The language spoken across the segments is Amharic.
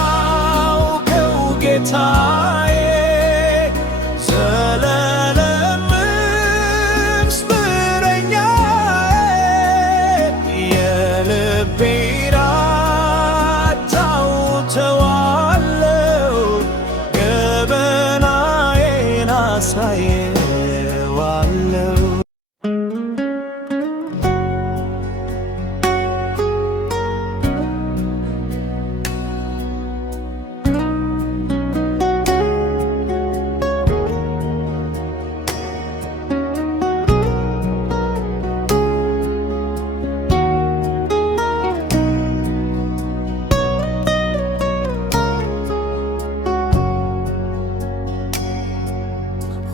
ያያውከው ጌታዬ ዘለዓለም ምስጢረኛዬ የልቤን አጫውተዋለሁ ገበናዬን አሳየዋለሁ።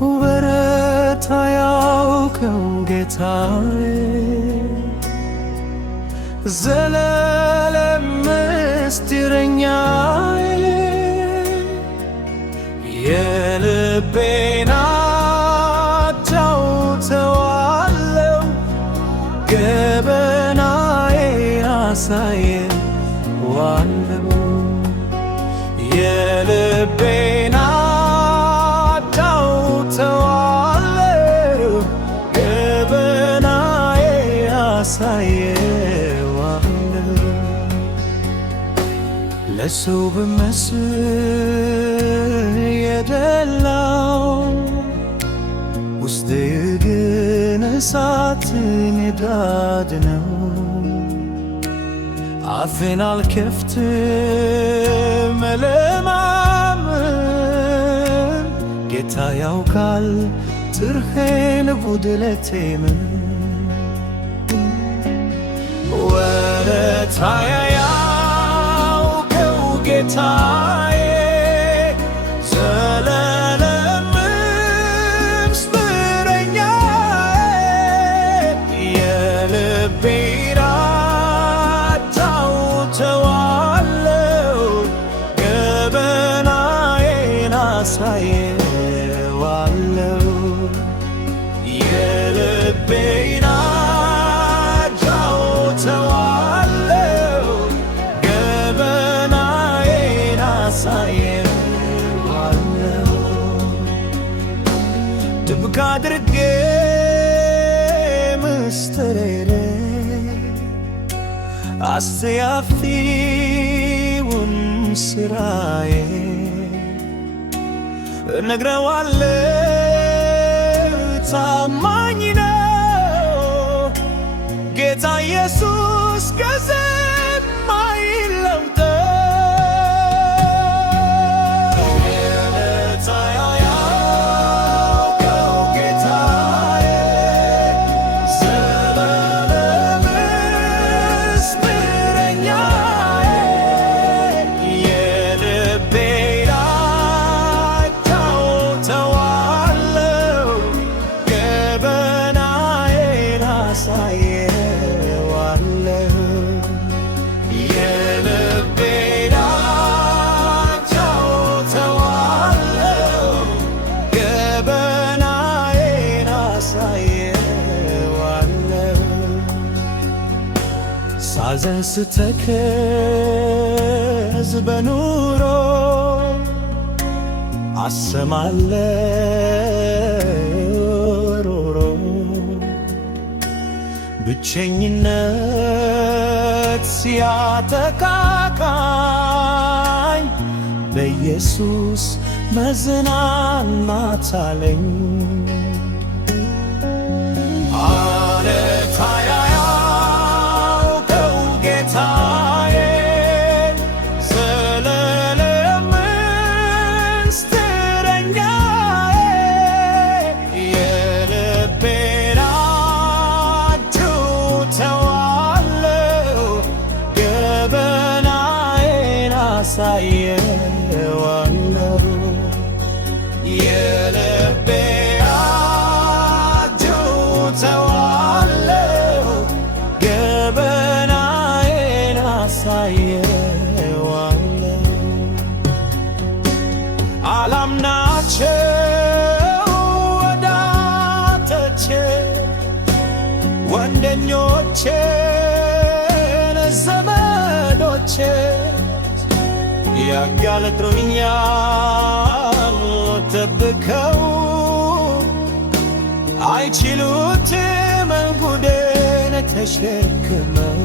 ወረት ያያውከው ጌታዬ ዘለዓለም ምስጢረኛዬ የልቤን አጫውተዋለሁ ገበናዬን አሳየዋለሁ። የልቤን አጫውተዋለሁ ገበናዬን አሳየዋለሁ። ለሰው ብመስል የደላው ውስጤ ግን እሳትን ነዳድ ነው። አፌን አልከፍትም ለማመን ጌታ ያውቃል ጥርሄን ጉድለቴን። ወረት ያያውከው ጌታዬ ዘለዓለም ምስጢረኛዬ የልቤን አጫውተዋለሁ ገበናዬን አሳየዋለሁ። የልቤን አጫውተዋለሁ ገበናዬን አሳየዋለሁ። ድብቅ አድርጌ ምስጢሬን አስጸያፊውን ሥራዬ እነግረዋለሁ። ታማኝ ነው ጌታ ኢየሱስ ከሰማይ አይለውጥም። ወረት ያያውከው ጌታዬ ዘለዓለም ምስጢረኛዬ የልቤን አጫውተዋለሁ ገበናዬን አሳየዋለሁ። የልቤን አጫውተዋለሁ ገበናዬን አሳየዋለሁ። ሳዘን ስተክዝ በኑሮ አሰማለሁ ሮሮ ብቸኝነት ሲያጠቃቃኝ በኢየሱስ መዝናናት አለኝ። ወረት ያያውከው ጌታዬ ዘለዓለም ምስጢረኛዬ የልቤን አጫውተዋለሁ ገበናዬን አሳየዋለሁ። የልቤን አጫውተዋለሁ ገበናዬን አሳየዋለሁ። አላምናቸው ወዳጆቼ ጓደኞቼ ዘመዶቼ ያጋለጥሩኛል ጠብቀው አይችሉትም ጉዴን ተሸክመው